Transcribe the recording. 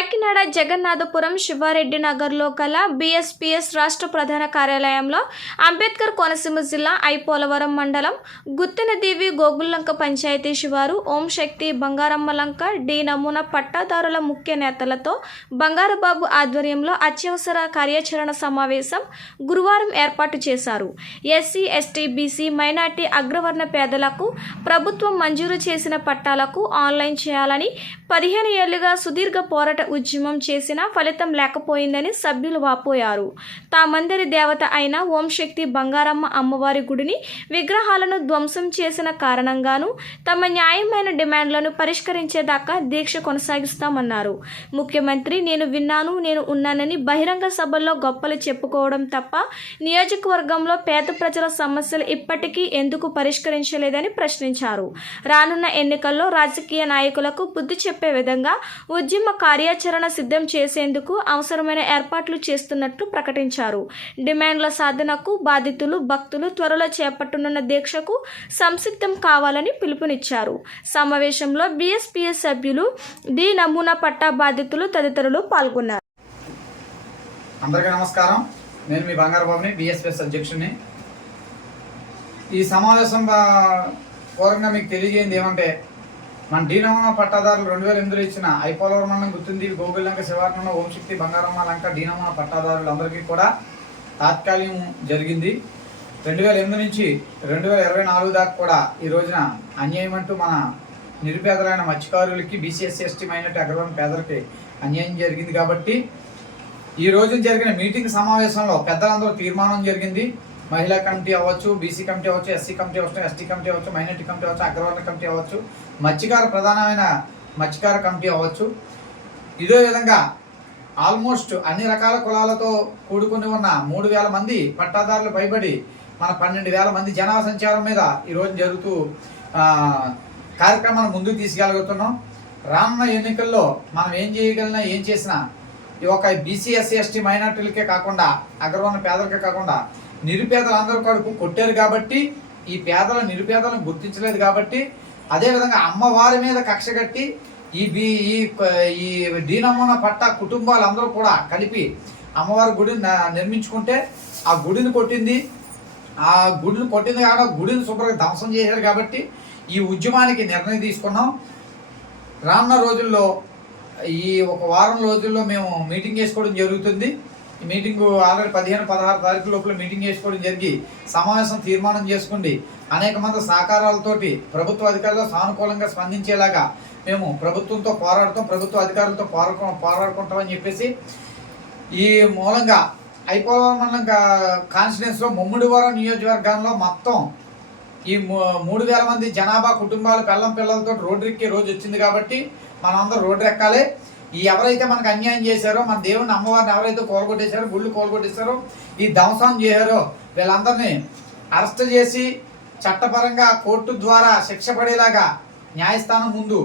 కాకినాడ జగన్నాథపురం శివారెడ్డి నగర్లో కల బీఎస్పీఎస్ రాష్ట్ర ప్రధాన కార్యాలయంలో అంబేద్కర్ కోనసీమ జిల్లా ఐపోలవరం మండలం గుత్తినదీవి గోగుల్లంక పంచాయతీ శివారు ఓం శక్తి బంగారమ్మలంక డి నమూనా పట్టాదారుల ముఖ్య నేతలతో బంగారబాబు ఆధ్వర్యంలో అత్యవసర కార్యాచరణ సమావేశం గురువారం ఏర్పాటు చేశారు. ఎస్సీ, ఎస్టీ, బీసీ, మైనార్టీ, అగ్రవర్ణ పేదలకు ప్రభుత్వం మంజూరు చేసిన పట్టాలకు ఆన్లైన్ చేయాలని 15 ఏళ్లుగా సుదీర్ఘ పోరాట ఉద్యమం చేసినా ఫలితం లేకపోయిందని సభ్యులు వాపోయారు. తామందరి దేవత అయిన ఓం శక్తి బంగారమ్మ అమ్మవారి గుడిని, విగ్రహాలను ధ్వంసం చేసిన కారణంగాను తమ న్యాయమైన డిమాండ్లను పరిష్కరించేదాకా దీక్ష కొనసాగిస్తామన్నారు. ముఖ్యమంత్రి నేను విన్నాను, నేను ఉన్నానని బహిరంగ సభల్లో గొప్పలు చెప్పుకోవడం తప్ప నియోజకవర్గంలో పేద ప్రజల సమస్యలు ఇప్పటికీ ఎందుకు పరిష్కరించలేదని ప్రశ్నించారు. రానున్న ఎన్నికల్లో రాజకీయ నాయకులకు బుద్ధి చెప్పే విధంగా ఉద్యమ కార్యాచరణ సిద్ధం చేసేందుకు అవసరమైన ఏర్పాట్లు చేస్తున్నట్లు ప్రకటించారు. డిమాండ్ల సాధనకు బాధితులు, భక్తులు త్వరలో చేపట్టనున్న దీక్షకు సంసిద్ధం కావాలని పిలుపునిచ్చారు. సమావేశంలో బీఎస్పీఎస్ సభ్యులు, డి నమూనా పట్టా బాధితులు తదితరులు పాల్గొన్నారు. అందరికీ నమస్కారం. నేను మీ బంగారబాబుని, బీఎస్పీఎస్ అధ్యక్షుడిని. ఈ సమావేశం పూర్వంగా మీకు తెలియజేయండి ఏమంటే, మన డి నమూనా పట్టాదారులు 2008లో ఇచ్చిన ఐపోలవరం మండలం గుర్తుంది గోగుల్లంక శివారులో ఓం శక్తి బంగారమ్మ లంక డి నమూనా పట్టాదారులందరికీ కూడా తాత్కాలికం జరిగింది. 2008 నుంచి 2024 దాకా కూడా ఈ రోజున అన్యాయం అంటూ మన నిరుపేదలైన మత్స్యకారులకి, బీసీ, ఎస్సీ, ఎస్టీ, మైనార్టీ, అగ్రవర్ణ పేదలకి అన్యాయం జరిగింది. కాబట్టి ఈ రోజు జరిగిన మీటింగ్ సమావేశంలో పెద్దలందరూ తీర్మానం జరిగింది. మహిళా కమిటీ అవ్వచ్చు, బీసీ కమిటీ అవ్వచ్చు, ఎస్సీ కమిటీ అవ్వచ్చు, ఎస్టీ కమిటీ అవ్వచ్చు, మైనార్టీ కమిటీ అవ్వచ్చు, అగ్రవర్ణ కమిటీ అవ్వచ్చు, ప్రధానమైన మత్స్యకార కమిటీ అవ్వచ్చు. ఇదే విధంగా ఆల్మోస్ట్ అన్ని రకాల కులాలతో కూడుకుని ఉన్న 3,000 మంది పట్టాదారులు పైబడి మన 12,000 మంది జనాభా సంచారం మీద ఈరోజు జరుగుతూ కార్యక్రమాన్ని ముందుకు తీసుకెళ్ళగలుగుతున్నాం. రానున్న ఎన్నికల్లో మనం ఏం చేయగలిగినా, ఏం చేసినా ఈ ఒక బీసీ, ఎస్సీ, ఎస్టీ, మైనార్టీలకే కాకుండా, అగ్రవర్ణ పేదలకే కాకుండా నిరుపేదలందరూ కడుపు కొట్టారు. కాబట్టి ఈ నిరుపేదలను గుర్తించలేదు. కాబట్టి అదేవిధంగా అమ్మవారి మీద కక్ష కట్టి ఈ డి నమూనా పట్టా కుటుంబాలందరూ కూడా కలిపి అమ్మవారి గుడిని నిర్మించుకుంటే ఆ గుడిని కొట్టింది. ఆ గుడిని కొట్టింది కాక గుడిని శుభ్రంగా ధ్వంసం చేశారు. కాబట్టి ఈ ఉద్యమానికి నిర్ణయం తీసుకున్నాం. రానున్న రోజుల్లో ఈ ఒక వారం రోజుల్లో మేము మీటింగ్ చేసుకోవడం జరుగుతుంది. ఈ మీటింగు ఆల్రెడీ 15-16 తారీఖు లోపల మీటింగ్ చేసుకోవడం జరిగి సమావేశం తీర్మానం చేసుకుంది. అనేక మంది సహకారాలతోటి ప్రభుత్వ అధికారులు సానుకూలంగా స్పందించేలాగా మేము ప్రభుత్వంతో పోరాడతాం, ప్రభుత్వ అధికారులతో పోరాడుకుంటామని చెప్పేసి ఈ మూలంగా ఐపోలవరం మండలం కాన్స్టిట్యున్సీలో ముమ్మిడివరం నియోజకవర్గంలో మొత్తం ఈ 3,000 మంది జనాభా కుటుంబాలు పిల్లలతో రోడ్డు ఎక్కే రోజు వచ్చింది. కాబట్టి మనందరూ రోడ్డు ఎక్కాలి. ఈ ఎవరైతే మనకు అన్యాయం చేశారో, మన దేవుని అమ్మవారిని ఎవరైతే కోలుగొట్టేశారో, గుళ్ళు కోలుగొట్టేశారో, ఈ ధ్వంసం చేశారో వీళ్ళందరినీ అరెస్ట్ చేసి చట్టపరంగా కోర్టు ద్వారా శిక్ష పడేలాగా న్యాయస్థానం ముందు